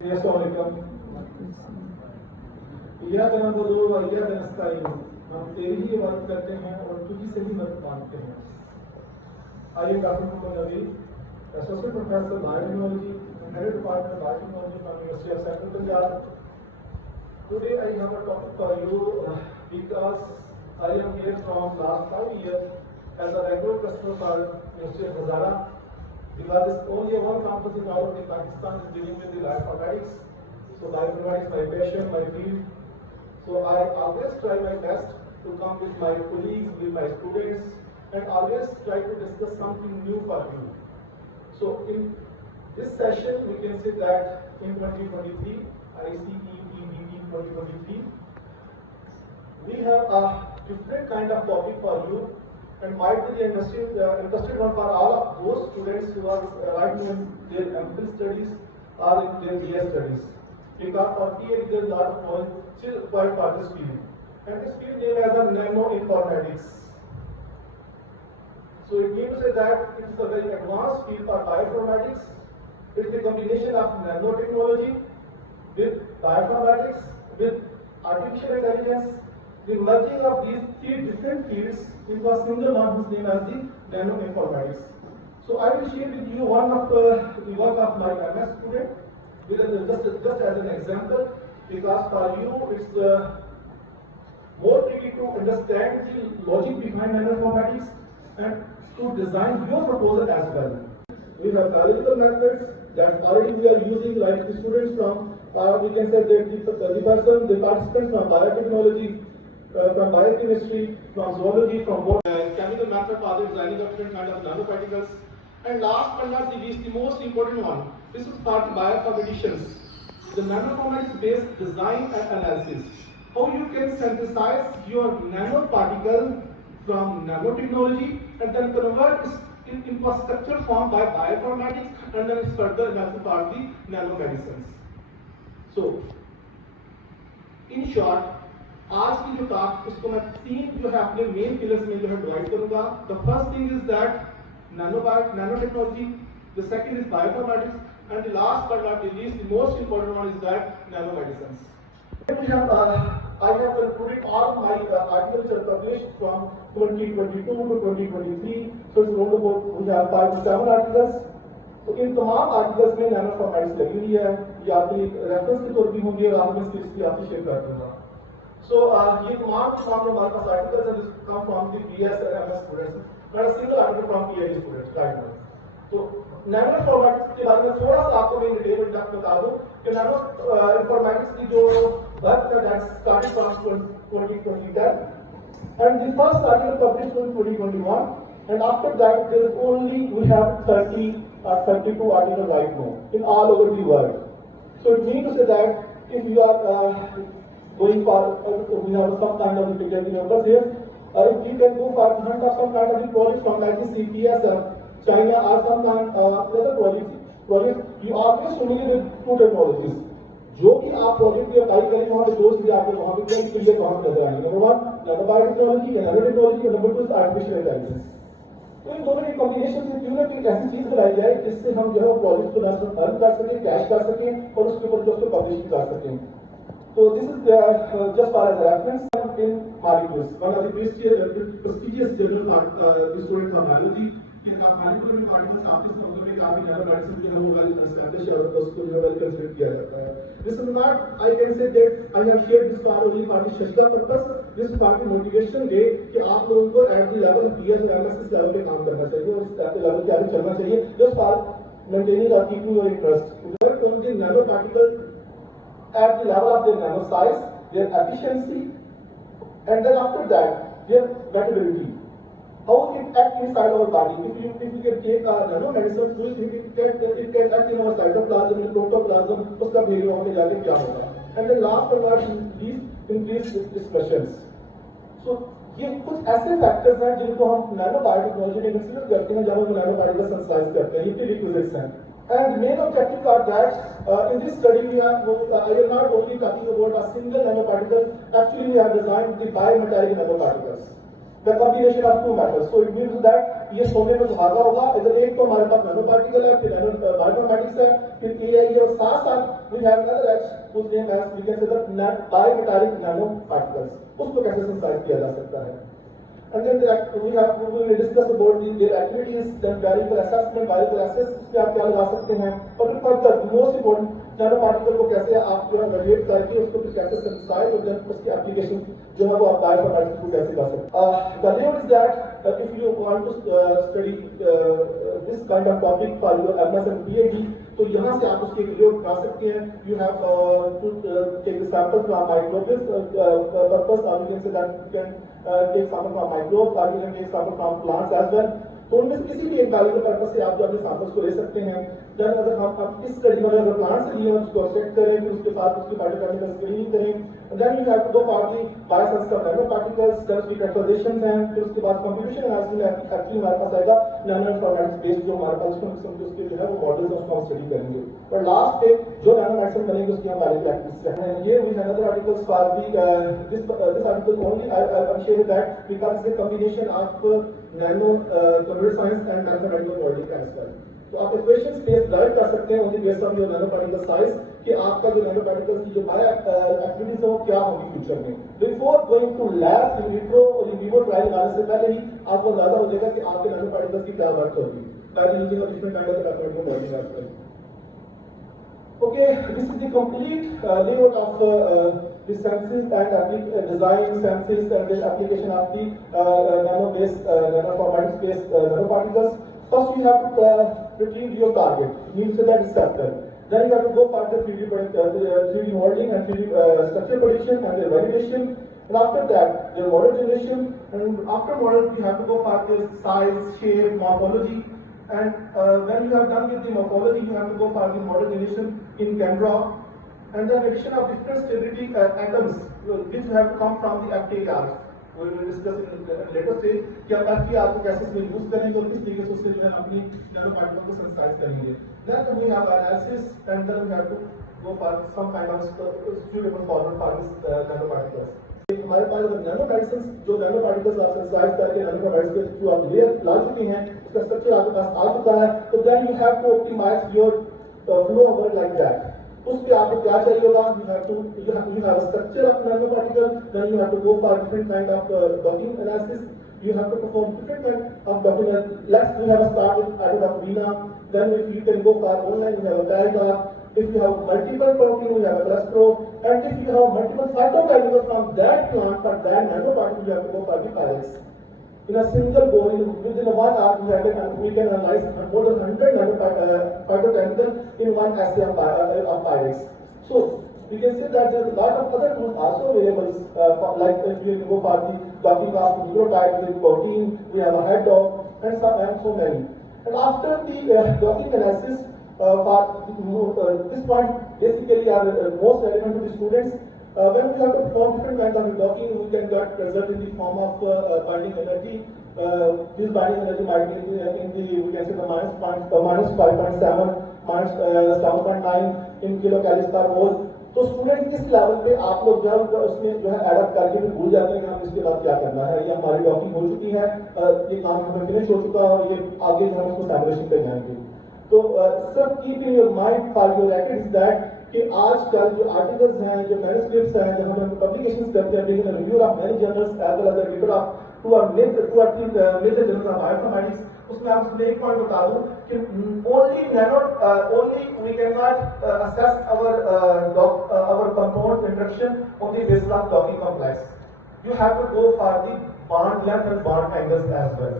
इय्याक नअबुदु व इय्याक नस्तईन। हम तेरी ही इबादत करते हैं और तुझी से ही मदद मांगते हैं। I am Dr. Muhammad Nabi, Associate Professor Biotechnology, Head Department of Biotechnology from University of Central Punjab. Today I have a topic for you because I am here from last 5 years as a regular customer for University of Hazara. Because there's only one campus in all of Pakistan is dealing with the bioinformatics. So bioinformatics is my passion, my field. So I always try my best to come with my colleagues, with my students, and always try to discuss something new for you. So in this session, we can say that in 2023, ICEEBT 2023, we have a different kind of topic for you, and might be the interested one for all of those students who are right in their MPhil studies or in their BS studies. Because for PhD there is a lot of knowledge still required for this field, and this field named as a nanoinformatics. So it means to say that it is a very advanced field for bioinformatics. It is a combination of nanotechnology with bioinformatics with artificial intelligence. The merging of these three different fields into a single one whose name as the nanoinformatics. So I will share with you one of the work of my MS student, just as an example, because for you it's more tricky to understand the logic behind nanoinformatics and to design your proposal as well. We have analytical methods that already we are using, like the students from, we can say that the participants from biotechnology, from biochemistry, from zoology, from chemical method for the designing of different kind of nanoparticles. And last but not the least, the most important one, this is for the bioinformaticians, the nanoinformatics based design and analysis. How you can synthesize your nanoparticle from nanotechnology and then convert it into a structural form by bioinformatics, and then it's further analysis for the nanomedicines. So, in short, आज की जो talk उसको मैं तीन जो है अपने main pillars में जो है डिवाइड करूंगा. The first thing is that nanotechnology, the second is bioinformatics, and the last but not the least, the most important one is that nanomedicines. I have concluded all my articles are published from 2022 to 2023. So it's around about we have 5 to 7 articles. तो इन तमाम articles में नैनोइन्फॉर्मेटिक्स लगी हुई है. ये आपकी reference के तौर पर होंगे और आप में इसकी लिस्ट भी आपसे शेयर कर दूंगा. So ये तमाम जो हमारे पास आर्टिकल्स हैं जिस come from the BS and MS students, but a single article from PhD students right now. तो नैनोइन्फॉर्मेटिक्स के बारे में थोड़ा सा आपको मैं डिटेल में बता दूं कि नैनोइन्फॉर्मेटिक्स की जो वर्क है that started from 2010 and the first article published in 2021, and after that there is only we have 30 or 32 articles right now in all over the world. So it means to say that if you are going for we have some kind of integrated numbers here, if we can go for the hunt of some kind of the project from like the CPS China or some kind other projects, you are always familiar with two technologies. जो भी आप project की apply करेंगे वहाँ पे दो चीजें आपको वहाँ पे क्लियर वहाँ पे नजर आएंगे. नंबर 1 नानोबायोटेक्नोलॉजी या नैनोटेक्नोलॉजी, और नंबर 2 आर्टिफिशियल इंटेलिजेंस. तो इन दोनों के कॉम्बिनेशन से क्यों ना एक ऐसी चीज बनाई जाए जिससे हम जो है प्रोजेक्ट को अर्न कर सकें, कैश कर सकें और उसके ऊपर जो पब्लिश कर सकें. So this is just for as a reference in molecules. One of the prestigious journals are the students of biology. ये molecular particles आपके समझ में काफी nanoparticles जो है वो वेल एस्टैब्लिश है और उसको जो है वेल कंसीडर किया जाता है. This is not, I can say that I have shared this for only for the Shashka purpose. This is for the motivation day कि आप लोगों को at the level of BS और MS इस level पे काम करना चाहिए और इस लेवल पे आगे चलना चाहिए. Just for maintaining or keeping your interest. Work on the nanoparticle at the level of their nano size, their efficiency, and then after that, their metallurgy. How it acts inside our body. If you can take nanomedicine, it can act in our cytoplasm, in protoplasm, उसका behavior वहाँ पे जाके क्या होगा. And then last but not least, increase discussions. So ये कुछ ऐसे factors हैं जिनको हम नैनोबायोटेक्नोलॉजी में कंसीडर करते हैं जब हम नैनोपार्टिकल सिंथेसाइज करते हैं. ये प्रीरिक्विजिट्स हैं. And main objective are that in this study we have, I am not only talking about a single nanoparticle. Actually, we have designed the bimetallic nanoparticles, the combination of two metals. So it means that ये सोने में सुहागा होगा। अगर एक तो हमारे पास nano particle है, फिर नैनो बायोइनफॉर्मेटिक्स है, फिर एआई है, और साथ साथ we have another H whose name as we can say the bimetallic nano particles, उसको कैसे सिंथेसाइज किया जा सकता है। And then we will discuss about their activities, then variable assessment, variable assess पे आप क्या लगा सकते हैं, और फिर further most important nano particle को कैसे आप जो है वैल्यूएट करके उसको फिर कैसे सिंथेसाइज और then उसकी एप्लीकेशन जो है वो आप बायोइनफॉर्मेटिक्स को कैसे कर सकते हैं। The name is that if you want to study this kind of topic for your MS and PhD, तो यहाँ से आप उसके वीडियो उठा सकते हैं। You have to take the sample from microbes purpose, or you can say that you can take sample from microbes, or you can take sample from plants as well। तो उनमें से किसी भी एक वैल्यूएबल पर्पस से आप जो अपने सैंपल्स को ले सकते हैं। देन अगर हम इस स्टडी में अगर प्लांट से लिए उसको एक्सट्रैक्ट करें, फिर उसके बाद उसकी बायोकेमिकल स्क्रीनिंग करें, then you have to go for the biosensor nano particles, then उसकी कैरेक्टराइजेशंस हैं, फिर उसके बाद कंप्यूटेशन एनालिसिस में एक्चुअली हमारे पास आएगा नैनो इन्फॉर्मेटिक्स बेस्ड जो हमारे पास उसके जो है वो मॉडल्स उसको हम स्टडी करेंगे। और लास्ट एक जो नैनो मेडिसिन बनेंगे उसकी हम वाली प्रैक्टिस है। ये we have another articles for the this article only I share that because it's a combination of nano computer science and mathematical modelling as well. तो आप इक्वेशन स्पेस ड्राइव कर सकते हैं on the base of your nano particle size कि आपका जो nano particles की जो बायो एक्टिविटीज है वो क्या होगी फ्यूचर में। Before going to lab in vitro और इन विवो ट्रायल लगाने से पहले ही आपको अंदाजा हो जाएगा कि आपके नैनो पार्टिकल्स की क्या वर्क होगी by using a different kind of mathematical modelling as well. Okay, this is the complete layout of the sensors and design sensors and the application of the nano-based nanoformatics-based nanoparticles. First, you have to retrieve your target. Means that receptor. Then you have to go for the 3D modeling and 3D structure prediction and the validation. And after that, the model generation. And after model, you have to go for the size, shape, morphology. And when you have done with the morphology, you have to go for the model generation in Canva, and the addition of different stability atoms which have to come from the FTIR. We will discuss in the later stage कि आप FTIR को कैसे इसमें use करेंगे और किस तरीके से उससे जो है अपनी नैनो पार्टिकल को सिंथेसाइज करेंगे। Then we have analysis, and then we have to go for some kind of suitable format for this nano particles. हमारे पास अगर नैनो मेडिसिन जो नैनो पार्टिकल्स आप सिंथेसाइज करके नैनो मेडिसिन के थ्रू आप layer ला चुके हैं, उसका स्ट्रक्चर आपके पास आ चुका है, तो then you have to optimise your flow over like that. उस पे आपको क्या चाहिए होगा, you have a structure of nano particle, then you have to go for different kind of docking analysis, you have to perform different kind of docking. Let's we have a start with Arduino, then if you can go for online, you have a Paradox. If you have multiple protein, you have a cluster, and if you have multiple phytochemicals from that plant for that nanoparticle, you have to go for the Pyrex. In a single go, within 1 hour, we can analyze more than 100 phytochemicals in one assay of Pyrex. So we can say that there is a lot of other tools also available, like if you go for the docking of nucleotide with protein, we have a head dog, and so many. And after the docking analysis, this point basically are most relevant to the students. When we have to perform different kinds of docking, we can get result in the form of binding energy. This binding energy might be in the we can say the minus 5.7, minus 7.9 in kilocalories per mole. तो student इस level पे आप लोग जब उसमें जो है adapt करके भी भूल जाते हैं कि हम इसके बाद क्या करना है, ये हमारी डॉकिंग हो चुकी है, ये काम हमें फिनिश हो चुका है और ये आगे जो हम इसको सैमुलेशन पे जाएंगे। तो सब keep in your mind for your rackets that कि आजकल जो आर्टिकल्स हैं, जो मैन्युस्क्रिप्ट्स हैं, जो हम पब्लिकेशंस करते हैं, taking review of many journals as well as review of two are major journals of bioinformatics, उसमें आपको एक पॉइंट बता दूं कि only we cannot assess our compound interaction on the basis of docking complex. You have to go for the bond length and bond angles as well.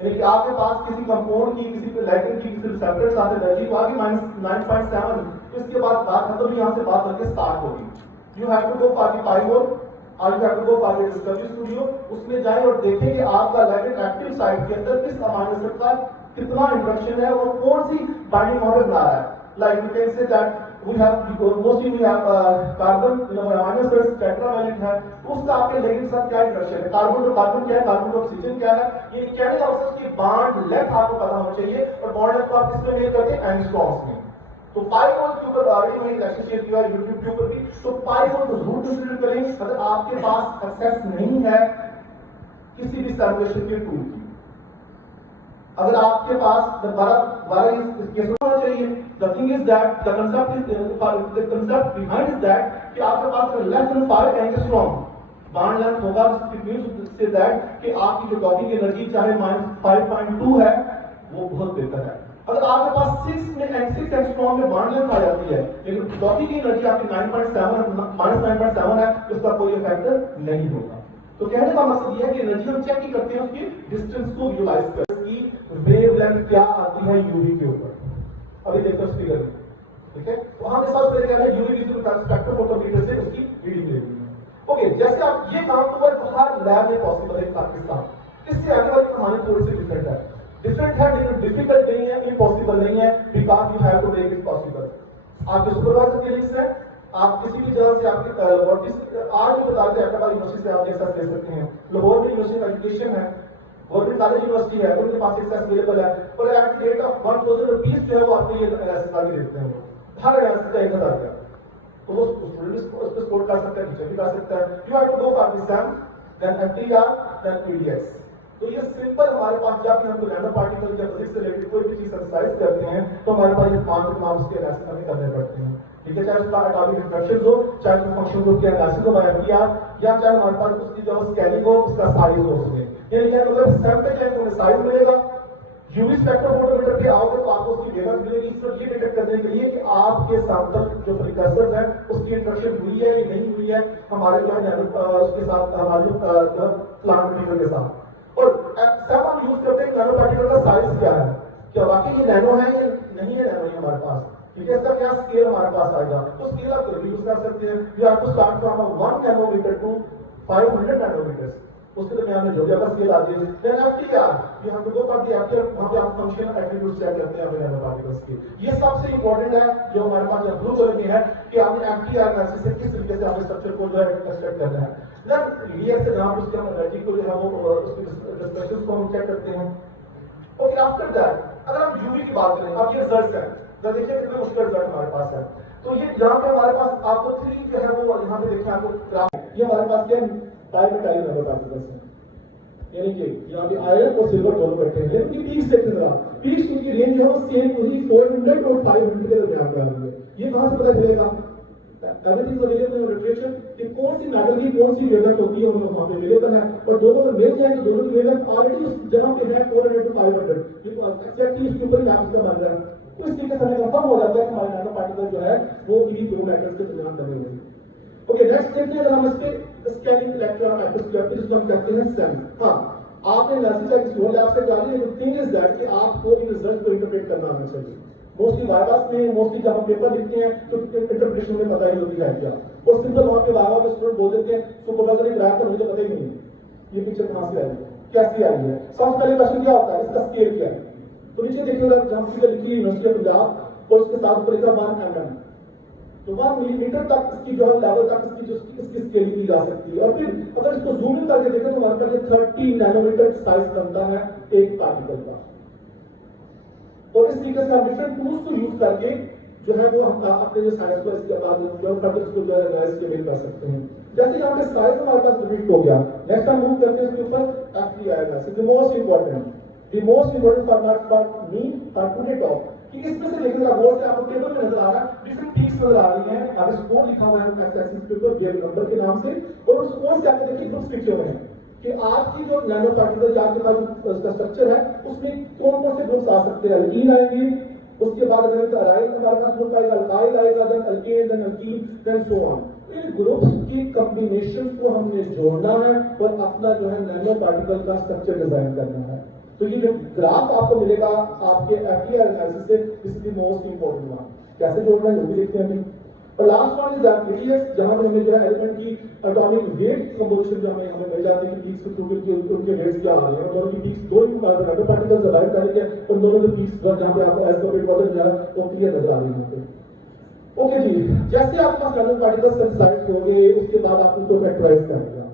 यानी कि आपके पास किसी कंपाउंड की, किसी लाइगेंड की, किसी रिसेप्टर के साथ एनर्जी को आगे -9.7, इसके बाद बात खत्म, यहाँ से बात करके स्टार्ट होगी। You have to go for the PyMOL और you have to go for the Discovery Studio, उसमें जाएं और देखें कि आपका लाइगेंड एक्टिव साइट के अंदर किस अमाइनो एसिड का कितना इंटरेक्शन है और कौन सी बाइंडिंग मॉडल बना रहा है। Like you can say that we have mostly we have carbon amino acids tetravalent है, उसका आपके लिगेंड के साथ क्या इंटरेक्शन है, कार्बन टू कार्बन क्या है, कार्बन टू ऑक्सीजन क्या है, ये कहने का मतलब की बॉन्ड लेंथ आपको पता होना चाहिए और बॉन्ड लेंथ को आप किसमें मेजर करते हैं, एंगस्ट्रॉम्स में। तो पाई वोल्ट के ऊपर ऑलरेडी मैंने लेक्चर शेयर किया YouTube के ऊपर भी, तो पाई वोल्ट जरूर कंसीडर करें अगर आपके पास एक्सेस नहीं है किसी भी सैमुलेशन के टूल की। अगर आपके पास 12 केस होना चाहिए। The thing is that the concept behind is that कि आपके पास अगर less than 5 angstrom bond length होगा, इट मींस से दैट कि आपकी जो डॉकिंग एनर्जी चाहे -5.2 है वो बहुत बेहतर है। अगर आपके पास 6 एंगस्ट्रॉम में बॉन्ड लेंथ आ जाती है लेकिन डॉकिंग की एनर्जी आपकी -9.7 है, उसका कोई इफेक्ट नहीं होगा। तो कहने का मकसद ये है कि एनर्जी हम चेक ही करते हैं उसकी डिस्टेंस को विजुअलाइज कर, की वेवलेंथ क्या आती है यूवी के ऊपर। अभी देखो इस फिगर में, ठीक है। तो हम इस बात पे यूवी विजुअल स्पेक्ट्रोफोटोमीटर से उसकी रीडिंग लेनी है। ओके, जैसे आप ये काम तो हर लैब में पॉसिबल है पाकिस्तान, इससे आगे वाली कहानी थोड़ी सी डिफरेंट है लेकिन डिफिकल्ट नहीं है, इम्पॉसिबल नहीं है, because you have to make it possible. आपके सुपरवाइजर के लिंक्स है, आप किसी भी जगह से आपकी लैबोरेटरी आज भी बता के हैदराबाद यूनिवर्सिटी से आप एक्सेस ले सकते हैं। लाहौर में यूनिवर्सिटी एजुकेशन है, गवर्नमेंट कॉलेज यूनिवर्सिटी है, उनके पास एक्सेस अवेलेबल है और at the rate of 1000 rupees जो है वो आपको ये एनालिसिस आगे देते हैं। हर एनालिसिस का 1000 का, तो वो स्टूडेंट उस पर स्कोर कर सकता है, टीचर भी कर सकता है। You have to go for the SEM then FTR then PDX. तो ये सिंपल हमारे पास जब हम नैनो पार्टिकल या फिजिक्स से रिलेटेड कोई भी चीज एक्सरसाइज करते हैं तो हमारे पास ये तमाम उसके एनालिसिस हमें करने पड़ते हैं, ठीक है। चाहे उसका एटॉमिक इंस्ट्रक्शंस हो, चाहे उसका फंक्शन ग्रुप की एनालिसिस हो बाय एफटीआर, या चाहे हमारे पास उसकी जो स्कैनिंग हो उसका साइज हो उसमें। यानी क्या मतलब सैंपल चाहे तो साइज मिलेगा, यूवी स्पेक्ट्रोफोटोमीटर पे आओगे तो आपको उसकी वेवलेंथ मिलेगी। सिर्फ ये डिटेक्ट करने के लिए कि आपके सैंपल जो प्रिकर्सर्स है उसकी इंटरेक्शन हुई है या नहीं हुई है हमारे जो है उसके साथ, हमारे प्लांट मटेरियल के साथ। और सब हम यूज करते हैं नैनो पार्टिकल का साइज क्या है, क्या वाकई ये नैनो है या नहीं है नैनो हमारे पास, ठीक है। इसका क्या स्केल हमारे पास आएगा, तो स्केल आप यूज कर सकते हैं। You have to start from 1 nanometre to 500 nanometre, उसके दरमियान में जो भी आपका स्केल आ जाए। Then FTR, you have to go for the FTR, वहां पे आप फंक्शनल एट्रिब्यूट्स चेक करते हैं अपने नैनो पार्टिकल्स के। ये सबसे इंपॉर्टेंट है जो हमारे पास जो ब्लू कलर में है कि आपने एफटीआर एनालिसिस से किस तरीके से आपने स्ट्रक्चर को जो है एक्सट्रैक्ट करना है। देन ये से जहां उसके हम एनर्जी को जो है वो उसके डिस्ट्रक्शंस को हम चेक करते हैं। ओके, आफ्टर दैट अगर हम यूवी की बात करें, अब ये रिजल्ट्स हैं, तो देखिए कितने मुश्किल रिजल्ट हमारे पास है। तो ये यहाँ पे हमारे पास आपको 3 जो है वो यहाँ पे देखिए आपको ग्राफ, ये हमारे पास क्या डाइमेटाइल नैनो पार्टिकल्स हैं, यानी कि यहाँ पे आयरन और सिल्वर दोनों बैठे हैं। लेकिन पीक्स देखते हैं, पीक्स की रेंज जो है वो सेम वही 400 और 500 के दरमियान का है। ये कहाँ से पता चलेगा, एवरीथिंग अवेलेबल इन लिटरेचर कि कौन सी मेटल की कौन सी वेवलेंथ होती है वो वहाँ पे अवेलेबल है, और दोनों अगर मिल जाए तो दोनों की वेवलेंथ ऑलरेडी उस जगह पे है 400 to 500, एक्जेक्टली इसके ऊपर मैप्स का बन रहा है। तो इस तरीके से हमें कंफर्म हो जाता है कि हमारे नैनो पार्टिकल जो है वो इन्हीं दो मेटल्स के दरमियान बने हुए हैं। ओके, नेक्स्ट देखते हैं अगर हम इसके स्कैनिंग इलेक्ट्रॉन माइक्रोस्कोपी जिसको हम कहते हैं सैम। हाँ, आपने एनालिसिस किसी और लैब से करा ली, लेकिन थिंग इज दैट कि आपको इन रिजल्ट को इंटरप्रेट करना आना चाहिए। मोस्टली वाइवास में मोस्टली जब हम पेपर लिखते हैं तो इंटरप्रिटेशन में पता ही होती है क्या, और सिंपल वहां पे वाइवा में स्टूडेंट बोल देते हैं सुपरवाइजर ने कराया था मुझे तो पता ही नहीं है ये पिक्चर कहां से आई है, कैसी आई है। सबसे पहले क्वेश्चन क्या होता है, इसका स्केल क्या है। तो नीचे देखिएगा जहां पे लिखी यूनिवर्सिटी ऑफ पंजाब और उसके साथ ऊपर लिखा 1 mm, तो 1 मिलीमीटर तक इसकी जो है लेवल तक इसकी स्केलिंग की जा सकती है। और फिर अगर इसको जूम इन करके देखें तो हमारे पास 30 नैनोमीटर साइज बनता है एक पार्टिकल का। और इस तरीके से हम डिफरेंट टूल्स को यूज करके जो है वो हम अपने जो साइंस को इसके बाद जो फर्दर इसको जो है एनालाइज कर सकते हैं। जैसे यहाँ पे साइज हमारे पास डिफिट हो गया, नेक्स्ट हम मूव करते हैं इसके ऊपर FTI analysis, the most important for me for today talk कि इसमें से देखिएगा गौर से आपको टेबल में नजर आ रहा है डिफरेंट पीक्स नजर आ रही हैं, अब स्कोर लिखा हुआ है एक्स एक्सिस पे ऊपर वेव नंबर के नाम से, और उस स्कोर से आपको देखिए ग्रुप्स पिक्चर में है कि आपकी जो नैनो पार्टिकल या आपके पास उसका स्ट्रक्चर है उसमें कौन कौन से ग्रुप्स आ सकते हैं। एल्कीन आएंगे, उसके बाद अगर अराइल हमारे पास ग्रुप आएगा, अल्काइल आएगा, then alkane, then alkene, then so on. इन ग्रुप्स की कॉम्बिनेशंस को हमने जोड़ना है और अपना जो है नैनो पार्टिकल का स्ट्रक्चर डिजाइन करना है। तो ये जो ग्राफ आपको मिलेगा आपके एफटीआर एनालिसिस से, this is the most important one. कैसे जोड़ना है वो भी देखते हैं अभी। और last one is that radius, जहां पे हमें जो है एलिमेंट की एटॉमिक वेट कंपोजिशन जो हमें मिल जाती है कि पीक्स के थ्रू उनके वेट्स क्या आ रहे हैं, दोनों की पीक्स दो नैनो पार्टिकल्स डिवाइड करेंगे और दोनों के पीक्स जहां पे आपको एज कम्पेयर टू अदर वो क्लियर नजर आ रही है। ओके जी, जैसे आपके पास नैनो पार्टिकल्स सिंथेसाइज हो गए उसके बाद आप उनको फैक्टराइज कर दिया।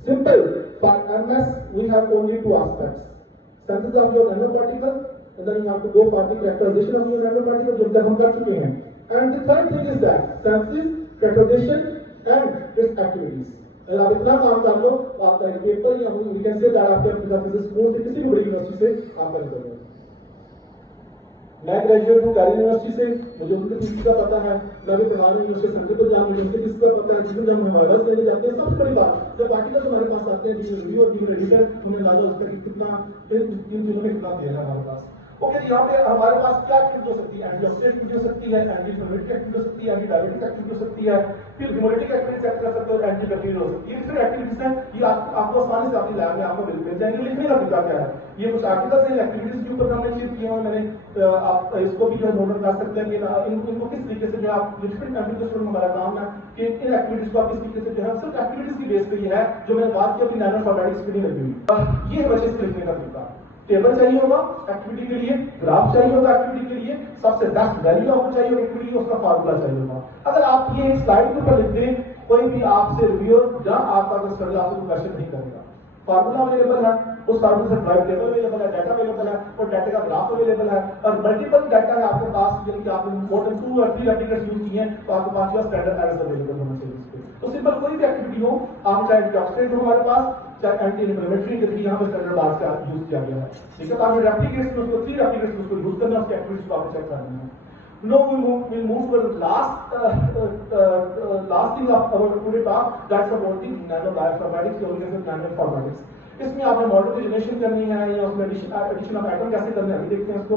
Simple for MS we have only 2 aspects, synthesis of your nanoparticle and then you have to go for the characterization of your nanoparticle, जो हम कर चुके हैं। And the third thing is that synthesis, characterization and its activities। अगर आप इतना काम कर लो तो आपका एक पेपर या we can say that आपके अपने किसी भी बड़ी यूनिवर्सिटी से आप कर दोगे। मैं ग्रेजुएट हूँ कैरी यूनिवर्सिटी से, मुझे उनके किसी का पता है, मैं भी प्रधान यूनिवर्सिटी सेंटर पर जाऊँ, मुझे उनके किसी का पता है, जिसमें जब हम वायरस लेने जाते हैं सबसे बड़ी बात जब पार्टिकल्स हमारे पास आते हैं रिव्यू और एडिटर हमें अंदाजा होता है कि कितना इन चीजों में कितना तेल है हमारे पास। ओके, यहाँ पे हमारे पास क्या एक्टिविटी हो सकती है, एंटीऑक्सीडेंट एक्टिविटी हो सकती है, एंटी इन्फ्लेमेटरी एक्टिविटी हो सकती है, एंटी डायबिटिक एक्टिविटी हो सकती है, फिर हिमोलिटिक एक्टिविटी चेक कर सकते हो, एंटी बैक्टीरियल हो सकती है। ये फिर एक्टिविटीज हैं, ये आपको आसानी से अपनी लैब में आपको मिल जाएंगे। लिखने का तरीका क्या है, ये कुछ आर्टिकल्स हैं एक्टिविटीज के ऊपर हमने शेयर किए हैं, मैंने आप इसको भी जो है नोट कर सकते हैं कि इनको किस तरीके से जो आप डिफरेंट एप्लीकेशन हमारा काम है कि इन एक्टिविटीज को आप किस तरीके से जो है सिर्फ एक्टिविटीज की बेस पे ही है जो मैंने बात की अपनी नैनो इन्फॉर्मेटिक्स की नहीं लगी हुई। ये है बच्चे इसके लिखने का तरीका। टेबल चाहिए होगा एक्टिविटी के लिए, ग्राफ चाहिए होगा एक्टिविटी के लिए, सबसे बेस्ट वैल्यू आपको चाहिए होगा एक्टिविटी की, उसका फार्मूला चाहिए होगा। अगर आप ये स्लाइड के ऊपर लिख दें, कोई भी आपसे रिव्यूअर या आपका अगर स्टडी आपसे कोई क्वेश्चन नहीं करेगा। फार्मूला अवेलेबल है, उस फार्मूले से ड्राइव टेबल अवेलेबल है, डाटा अवेलेबल है और डाटा का ग्राफ अवेलेबल है और मल्टीपल डाटा है आपके पास, यानी कि आपने मोर देन 2 और 3 एप्लीकेशन यूज किए हैं तो आपके पास जो स्टैंडर्ड एरर्स अवेलेबल होना चाहिए इस पे। तो सिंपल कोई भी एक्टिविटी हो, आप चाहे एंटीऑक्सीडेंट हो हमारे पास, चाहे एंटी इन्फ्लेमेटरी के लिए यहाँ पे स्टैंडर्ड बात का यूज किया गया है। ठीक है, तो आपने रेप्लिकेट्स में उसको 3 रेप्लिकेट्स में उसको यूज करना है, उसकी एक्टिविटीज को आपको चेक करनी है। Now we'll move to the last thing of our today talk, that's about the nano bioinformatics or nano informatics. इसमें आपने मॉडल की जनरेशन करनी है या उसमें एडिशन ऑफ आइटम कैसे करना है अभी देखते हैं इसको।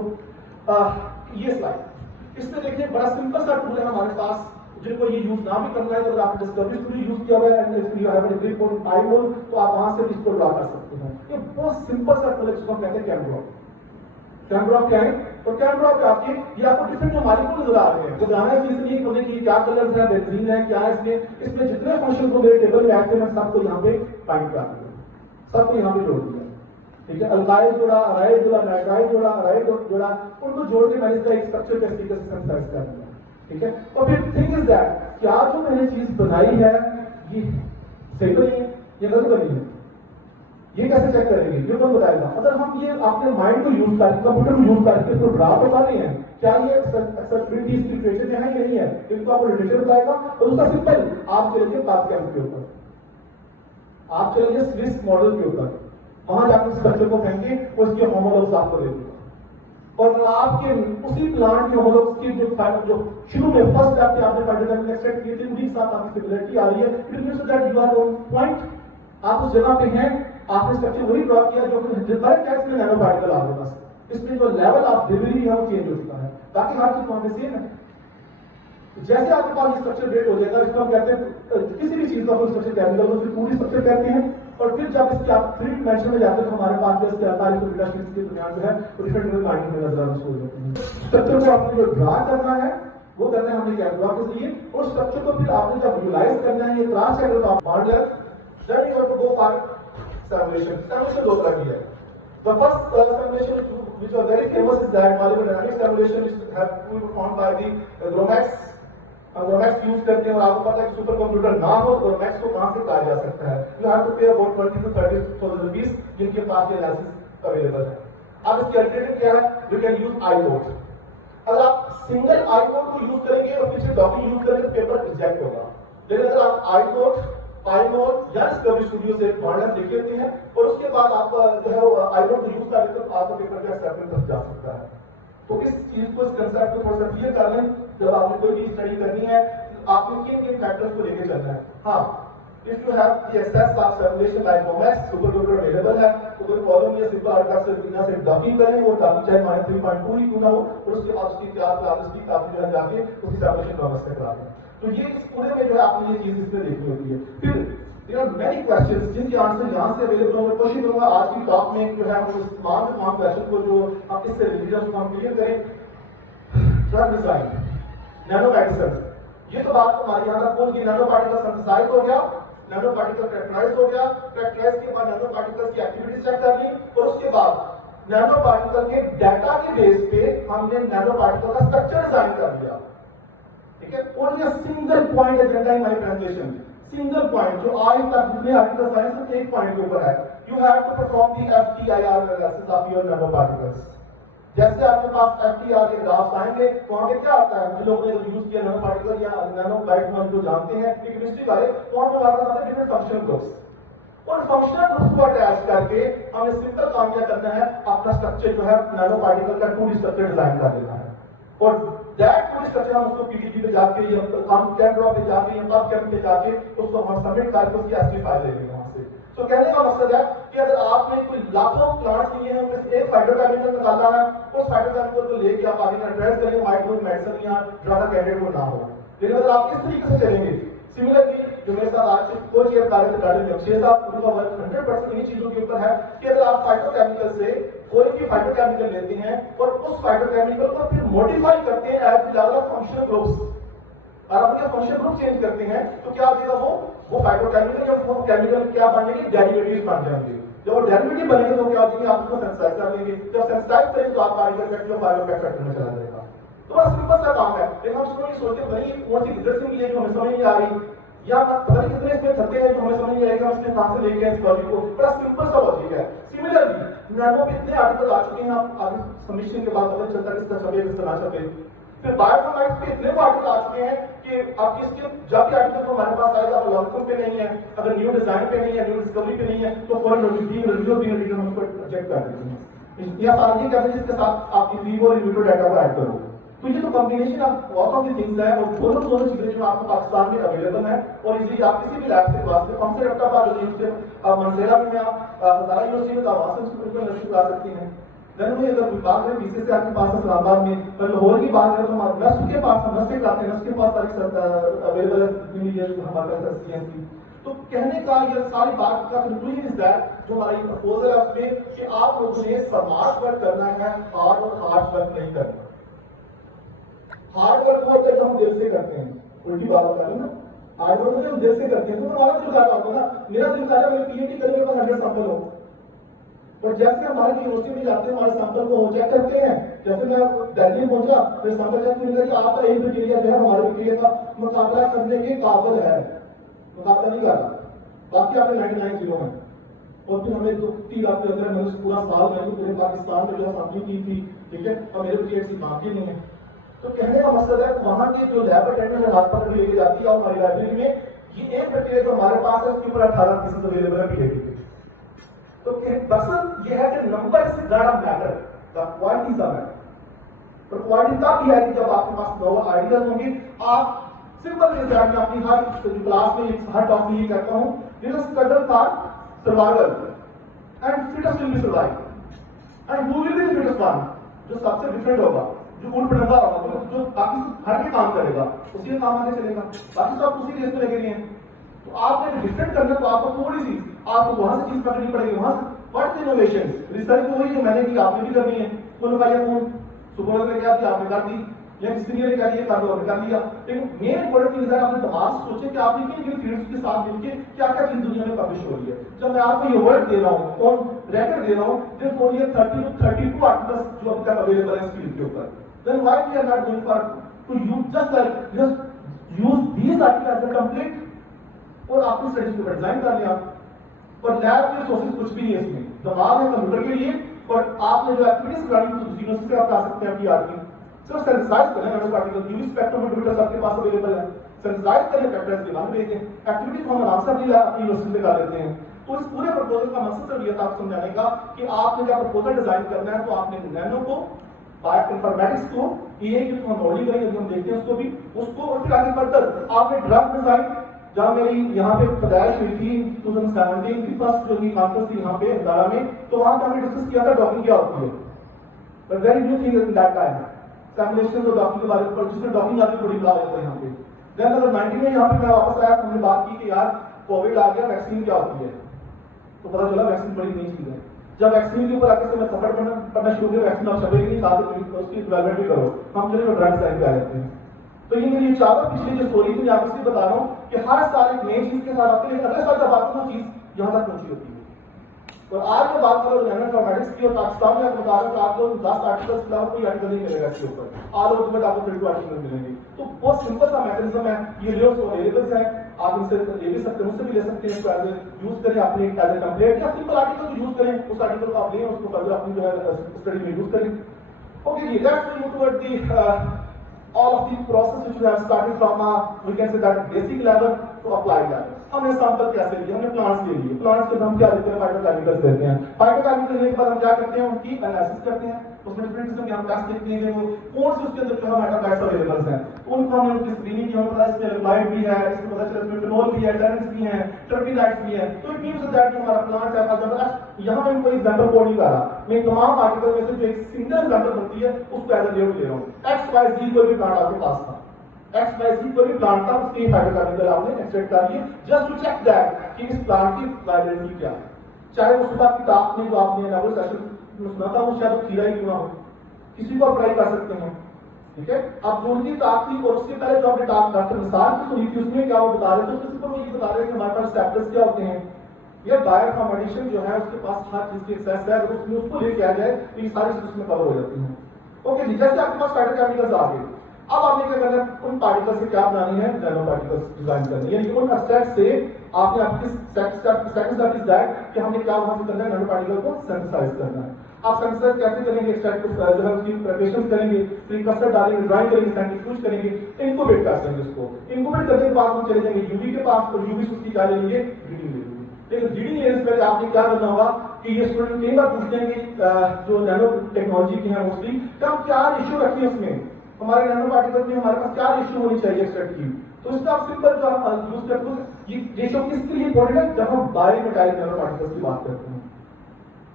ये स्लाइड इसमें देखिए बड़ा सिंपल सा टूल है हमारे पास, जिनको ये यूज ना भी करना है तो अगर आपने डिस्कवरी स्टूडियो यूज किया हुआ है and you have a grip on PyMOL तो आप वहां से इसको ड्रा कर सकते हैं। ये बहुत सिंपल सा टूल है जिसको कहते हैं कैमरा। कैमरा क्या है, तो कैमरा पे आके ये आपको डिफरेंट जो मॉलिक्यूल नजर आ रहे हैं, घबराना की चीज नहीं है कि क्या कलर्स है, बेंजीन है, क्या है, इसमें जितने फंक्शन को मेरे टेबल में आए थे मैं सबको यहाँ पे फाइंड कर दिया, सबको यहाँ पे जोड़ दिया। ठीक है, अल्काइल जोड़ा, अराइड जोड़ा, नाइट्राइड जोड़ा, अराइड जोड़ा, उनको जोड़ के मैंने इसका एक स्ट्रक्चर के तरीके से सिंथेसाइज कर दिया। ठीक है, और फिर थिंग इज दैट क्या जो मैंने चीज बनाई है ये सही बनी है या गलत बनी है, ये कैसे चेक करेंगे, ये कौन बताएगा। अगर हम ये अपने माइंड को यूज करके, कंप्यूटर को यूज करके इसको ड्रा तो कर रहे हैं, क्या ये एक्सेसिबिलिटी इसकी इक्वेशन में है या नहीं है, इसको आपको लिटरेचर बताएगा। और उसका सिंपल आप चलेंगे पाथकैम के ऊपर, आप चलेंगे स्विस मॉडल के ऊपर, वहां जाकर स्ट्रक्चर को फेंके और उसके होमोलॉग्स आपको दे देगा। और आपके उसी प्लांट के होमोलॉग्स की जो शुरू में फर्स्ट स्टेप पे आपने फाइटोकेमिकल एक्सट्रैक्ट किए थे उनके साथ आपकी सिमिलरिटी आ रही है, it means that you are on point, आप उस जगह पे हैं, आपने स्ट्रक्चर वही ड्रॉ किया जो हर टेक्स्ट में नैनो पार्टिकल आ गए, बस इसमें जो लेवल ऑफ डिलीवरी है वो चेंज हो चुका है, बाकी हर चीज वहां पे सेम है। जैसे आपके पास ये स्ट्रक्चर डेट हो जाएगा, इसको हम कहते हैं किसी भी चीज का कोई स्ट्रक्चर केमिकल को पूरी स्ट्रक्चर कहते हैं। और फिर जब इसके आप 3 डायमेंशन में जाते हैं तो हमारे पास जो इसके आकार को डेटा शीट्स के दुनिया जो है वो डिफरेंट डिफरेंट में नजर आना शुरू हो जाते हैं। स्ट्रक्चर को आपने जो ड्रा करना है वो करना है हमने कैमरा के जरिए, और स्ट्रक्चर को फिर आपने जब विजुलाइज करना है, ये ट्रांस है तो आप model then you have to go for simulation. Simulation दो तरह की है। The first simulation which was very famous is that molecular dynamics simulation which have been performed by the GROMACS. GROMACS use करते हैं और आपको पता है कि सुपर कंप्यूटर ना हो तो GROMACS को कहां से लाया जा सकता है। You have to pay about 20 to 30,000 rupees जिनके पास ये लाइसेंस अवेलेबल है। अब इसकी अल्टरनेटिव क्या है, you can use iNote। अगर आप सिंगल iNote को यूज करेंगे और पीछे डॉक्यूमेंट यूज करेंगे तो पेपर रिजेक्ट होगा। लेकिन अगर आप iNote पाइमोल या डिस्कवरी स्टूडियो से मॉडल देख लेते हैं और उसके बाद आप जो है आईनोट को यूज करें तो आपको पेपर के एक्सेप्टेंस तक जा सकता है। तो इस चीज को, इस कंसेप्ट को थोड़ा सा क्लियर कर लें, जब आपने कोई भी स्टडी करनी है आपने किन फैक्टर्स को लेके चलना है। हाँ, if you have the access of simulation like GROMACS super computer available है तो कोई प्रॉब्लम नहीं, सिंपल आर्टिकल से बिना से डॉकिंग करें, वो डॉकिंग चाहे -3.2 ही क्यों ना हो, और उसके बाद उसकी क्लास उसकी काफी जो है जाके उसकी सिमुलेशन GROMACS से करा दें। तो ये इस पूरे में जो है आपने ये चीज इसमें देखनी होती है। फिर there are many questions जिनके आंसर यहाँ से अवेलेबल होंगे। कोशिश करूंगा आज की टॉक में जो है हम तमाम क्वेश्चन को जो आप इससे रिलेटेड उसको हम क्लियर करें। ड्रग डिजाइन, नैनो मेडिसिन, ये तो बात हमारी यहाँ तक पहुंच गई। नैनो पार्टिकल सिंथेसाइज हो गया, नैनो पार्टिकल कैरेक्टराइज हो गया, कैरेक्टराइज के बाद नैनो पार्टिकल्स की एक्टिविटी चेक कर ली और उसके बाद नैनो पार्टिकल के डाटा के बेस पे हमने नैनो पार्टिकल का स्ट्रक्चर डिजाइन कर लिया। ठीक है, only a single point agenda in my presentation, single point जो आज तक जितने आर्टिकल्स आए सिर्फ एक पॉइंट के ऊपर है। You have to perform the FTIR analysis of your nano particles. जैसे आपके पास FTIR के ग्राफ्स आएंगे तो वहां पे क्या आता है, जो लोग ने यूज किया नैनो पार्टिकल या नैनो लाइट वन जो जानते हैं केमिस्ट्री वाले, तो वहां पे हमारे पास आते हैं डिफरेंट फंक्शनल ग्रुप्स। और फंक्शनल ग्रुप्स को अटैच करके हमें सिंपल काम क्या करना है, अपना स्ट्रक्चर जो है नैनो पार्टिकल का 2D स्ट्रक्चर डिजाइन कर देना है। और दैट पूरी स्ट्रक्चर हम उसको पीडीपी पे जाके या हम कैमरा पे जाके या टॉप कैम पे जाके उसको हम सबमिट करके उसकी असली फाइल लेंगे वहां से। तो कहने का मकसद है कि अगर आपने कोई लाखों प्लांट्स लिए हैं उनमें से एक फाइटोकेमिकल निकालना है, उस फाइटोकेमिकल को लेके आप आगे एड्रेस करेंगे माइक्रो मेडिसिन या ज्यादा कैंडिडेट को ना हो। लेकिन अगर आप इस तरीके से चलेंगे, सिमिलरली जो मेरे साथ आज कोच के कार्य में अक्षय साहब, उनका वर्क 100% इन्हीं चीजों के ऊपर है कि अगर आप फाइटोकेमिकल से कोई भी फाइटोकेमिकल लेते हैं और उस फाइटोकेमिकल को फिर मॉडिफाई करते हैं as level of functional groups और अपने फंक्शनल ग्रुप चेंज करते हैं, तो क्या होगा वो फाइटोकेमिकल या वो केमिकल क्या बनेंगे, डेरिवेटिव्स बन जाएंगे। जब वो डेरिवेटिव बनेंगे तो क्या होगी, आप उसको सेंसिटाइज कर लेंगे। जब सेंसिटाइज करेंगे तो आप पार्टिकल फैक्टर या फाइबर फैक्टर में चला जाएगा। तो बड़ा सिंपल सा काम है, लेकिन हम उसको नहीं सोचते भाई कौन सी इंटरेस्टिंग है जो हमें समझ नहीं आ रही, या पता नहीं कितने इसमें थकते हैं जो हमें समझ नहीं आएगा उसने कहां से लेके आए इस लॉजिक को। बड़ा सिंपल सा लॉजिक है। सिमिलरली नैनो पे इतने आर्टिकल आ चुके हैं, आप आगे सबमिशन के बाद पता चलता है किसका छपे किसका ना छपे। फिर बायोइनफॉर्मेटिक्स पे इतने आर्टिकल आ चुके हैं कि आपकी इसके जब भी आर्टिकल तो हमारे पास आएगा अगर लॉन्ग टर्म पे नहीं है, अगर न्यू डिजाइन पे नहीं है, न्यू डिस्कवरी पे नहीं है, तो फॉर रिव्यू हम उसको रिजेक्ट कर देते हैं या साथ ही कहते हैं इसके साथ आपकी वीवो और वीडियो डाटा को ऐड करो। तो ये तो कॉम्बिनेशन ऑफ बहुत ऑफ द थिंग्स है और दोनों चीजें जो आपको पाकिस्तान में अवेलेबल है और इजीली आप किसी भी लैब से वास्ते कौन से लैपटॉप आप यूनिवर्सिटी से मनसेरा में आप हजारा यूनिवर्सिटी में वहां से उसको नर्सिंग करा सकती हैं। देन वही अगर बात करें बीसी से आपके पास इस्लामाबाद में, पर लाहौर की बात करें तो हमारे नर्स के पास नर्स के आते हैं, नर्स के पास सारी अवेलेबल है इमीडिएट हमारे पास सीएनसी। तो कहने का ये सारी बात का कंक्लूजन इज दैट जो हमारा ये प्रपोजल है उसमें कि आप लोगों ने स्मार्ट वर्क करना है, हार्ड और हार्ड वर्क नहीं करना। हार्ड वर्क वो होता है जो हम दिल से करते हैं, उल्टी बात बता रही ना, हार्ड वर्क जो हम दिल से करते हैं तो हमारा दिल चाहता होगा ना, मेरा दिल चाहता है मैं पीएचडी करने के बाद 100 सैंपल हो। और जैसे हमारे यूनिवर्सिटी में जाते हैं हमारे सैंपल को चेक करते हैं, जैसे मैं दिल्ली में पहुंचा फिर सैंपल चेक मिल गया कि आपका एक प्रक्रिया जो है हमारे प्रक्रिया का मुकाबला करने के काबिल है, मुकाबला नहीं कर रहा, बाकी आपने 99 जीरो है। और फिर हमें 3 लाख के अंदर मैंने पूरा साल मैंने पूरे पाकिस्तान में जो सैंपलिंग की थी, ठीक है, और मेरे प्रक्रिया बाकी नहीं है। तो कहने का मकसद है वहां के जो लैब अटेंडेंट है हाथ पकड़ लेके जाती है और हमारी लाइब्रेरी में ये एक प्रक्रिया जो हमारे पास है उसके ऊपर 18% अवेलेबल है पीएचडी के। तो मकसद ये है कि नंबर से ज्यादा matter, the quality is matter. तो क्वालिटी तब भी आएगी जब आपके पास नोवेल आइडियाज होंगे। आप सिंपल एग्जाम में अपनी हर क्लास में हर टॉपिक में ये कहता हूं, this is struggle for survival and fittest will be survive and who will be the fittest one, जो सबसे डिफरेंट होगा, जो उड़ पड़ंगा होगा, जो बाकी हर के काम करेगा उसी में काम आगे चलेगा, बाकी सब उसी रेस में लगे हुए हैं। तो आपने डिफरेंट करना तो आपको थोड़ी सी आपको वहां से चीज पकड़नी पड़ेगी, वहां से व्हाट इनोवेशन रिसर्च वही जो मैंने की आपने भी करनी है। कौन भाई कौन सुबह ने क्या किया आपने कर दी, या किसी ने क्या कर दो कर लिया। लेकिन मेन इंपॉर्टेंट चीज है आपने दिमाग से सोचे कि आपने किन किन फील्ड्स के साथ मिलकर क्या क्या चीज दुनिया में पब्लिश हो रही है। जब मैं आपको ये वर्ड दे रहा हूँ और रेकॉर्ड दे रहा हूँ दिस ओनली 30 to 32 आर्टिकल्स जो अभी तक अवेलेबल है इस फील्ड के ऊपर, then why we are not going for to just use these articles as a template और आपकी स्टडीज को डिजाइन कर लिया। और लैब के सोर्सेज कुछ भी नहीं है इसमें, दिमाग है कंप्यूटर के लिए और आपने जो एक्टिविटीज करानी है यूनिवर्सिटी से आप कर सकते हैं अपनी आदमी सिर्फ सेंसिटाइज करें नैनो पार्टिकल यूवी स्पेक्ट्रोमीटर आपके पास अवेलेबल है, सेंसिटाइज करें फैक्टर्स के बारे में देखें, एक्टिविटीज हम आराम से अपनी यूनिवर्सिटी में कर लेते हैं। तो इस पूरे प्रपोजल का मकसद सिर्फ ये था आपको समझाने का कि आपने जब प्रपोजल डिजाइन करना है तो आपने नैनो को बायोइनफॉर्मेटिक्स को ये की टेक्नोलॉजी करेंगे हम देखते हैं उसको और फिर आगे बढ़कर आपने ड्रग डिजाइन जब मेरी यहाँ पे पैदाइश हुई थी 2017 की फर्स्ट जो की कॉन्फ्रेंस थी यहाँ पे अदारा में, तो वहां पे हमने डिस्कस किया था डॉकिंग क्या होती है, but very new thing in that time simulation और डॉकिंग के बारे में, जिसमें डॉकिंग आती बड़ी बात होता है यहाँ पे। देन अगर 19 में यहाँ पे मैं वापस आया हमने बात की कि यार कोविड आ गया, वैक्सीन क्या होती है, तो पता चला वैक्सीन बड़ी नई चीज है। जब वैक्सीन के ऊपर आके से मैं सफर पढ़ना शुरू किया, वैक्सीन आप छपेगी नहीं, साथ उसकी डेवलपमेंट भी करो, हम चलिए ड्रग साइड पे आ जाते हैं। तो ये मेरी चारों पिछली जो स्टोरी थी मैं आपको इसलिए बता रहा हूँ कि हर साल एक नई चीज के साथ आते हैं, अगले साल जब आते हैं वो चीज यहाँ तक पहुंची होती है। और आज मैं बात करूँ नैनो इन्फॉर्मेटिक्स की और पाकिस्तान में आपको बता रहा हूँ आपको 10 आर्टिकल्स के अलावा कोई आर्टिकल नहीं मिलेगा इसके ऊपर, ऑल ओवर में आपको 32 आर्टिकल मिलेंगे। तो बहुत सिंपल सा मैकेनिज्म है, ये लिंक्स अवेलेबल है, आप इनसे ले भी सकते हैं, मुझसे भी ले सकते हैं, इसको एज यूज करें अपने एज ए टेम्पलेट या सिंपल आर्टिकल को यूज करें, उस आर्टिकल को आप लें उसको कभी अपनी जो है स्टडी में यूज करें। ओके जी, let's move toward the all of the process which we have started from we can say that basic level to apply level। हमने सैंपल कैसे लिए, हमने प्लांट्स ले लिए, प्लांट्स के हम क्या लेते हैं फाइटोकेमिकल्स लेते हैं, फाइटोकेमिकल लेने के बाद हम क्या करते हैं उनकी एनालिसिस करते हैं, उसमें डिफरेंट किस्म के हम टेस्ट देखते हैं कि वो कौन से उसके अंदर जो है मेटाबाइट्स अवेलेबल हैं, तो उनको हमने उनकी स्क्रीनिंग की, हमें पता है इसमें लाइट भी है, इसमें पता चला इसमें फिनोल भी है, टैरेंस भी है, टर्बिनाइट्स भी है। तो इट मींस दैट जो हमारा प्लांट है, अगर यहाँ मैं कोई एग्जांपल कोड नहीं कर रहा, मैं तमाम आर्टिकल में से जो एक सिंगल एग्जांपल बनती है उसको एज ए ले रहा हूँ। एक्स वाई जी कोई भी प्लांट आपके पास था, एक्स वाई जी कोई भी प्लांट था, उसके फाइटोकेमिकल आपने एक्सट्रैक्ट कर लिए जस्ट टू चेक दैट कि इस प्लांट की वाइब्रेंसी क्या है। चाहे वो सुबह की ताप में जो आपने लेवल सेशन में सुना था, वो शायद खीरा ही क्यों ना हो, किसी को अप्लाई कर सकते हैं, ठीक है। अब जो उनकी ताप थी और उसके पहले जो आपने डॉक्टर निसार की सुनी थी, उसमें क्या वो बता रहे थे, उसके सिर्फ वो ये बता रहे हैं कि हमारे पास रिसेप्टर्स क्या होते हैं, ये डायफ्राम एडिशन जो है उसके पास हर चीज की एक्सेस है, अगर उसमें उसको लेके आ जाए तो ये सारी चीज उसमें कवर हो जाती हैं। ओके जी, जैसे आपके पास फाइटोकेमिकल्स आ गए, अब आपने क्या करना है, उन पार्टिकल्स से क्या बनानी है, नैनो पार्टिकल्स डिजाइन करनी है, यानी कि उन एक्सट्रैक्ट से आपने आपकी सेकंड स्टेप इज दैट कि हमने क्या वहां से करना है, नैनो पार्टिकल को सिंथेसाइज करना है। आप सिंथेसाइज कैसे करेंगे, एक्सट्रैक्ट को जो है उसकी प्रिपरेशन करेंगे, प्रीकर्सर डालेंगे, ड्राई करेंगे, सेंट्रीफ्यूज करेंगे, इनक्यूबेट करेंगे उसको। इनक्यूबेट करने के बाद हम चले जाएंगे यूवी के पास, और यूवी से उसकी क्या लेंगे, रीडिंग लेंगे। लेकिन रीडिंग लेने से पहले आपने क्या करना होगा कि ये स्टूडेंट कई बार पूछते हैं कि जो नैनो टेक्नोलॉजी की है मोस्टली, कि हम क्या रेशियो रखें उसमें, हमारे नैनो पार्टिकल्स में हमारे पास क्या रेशियो होनी चाहिए एक्सट्रैक्ट की। तो इसका आप सिंपल जो आप यूज करते हो, ये रेशियो किसके लिए इंपॉर्टेंट है, जब हम बायो मेटालिक नैनो पार्टिकल्स की बात करते हैं।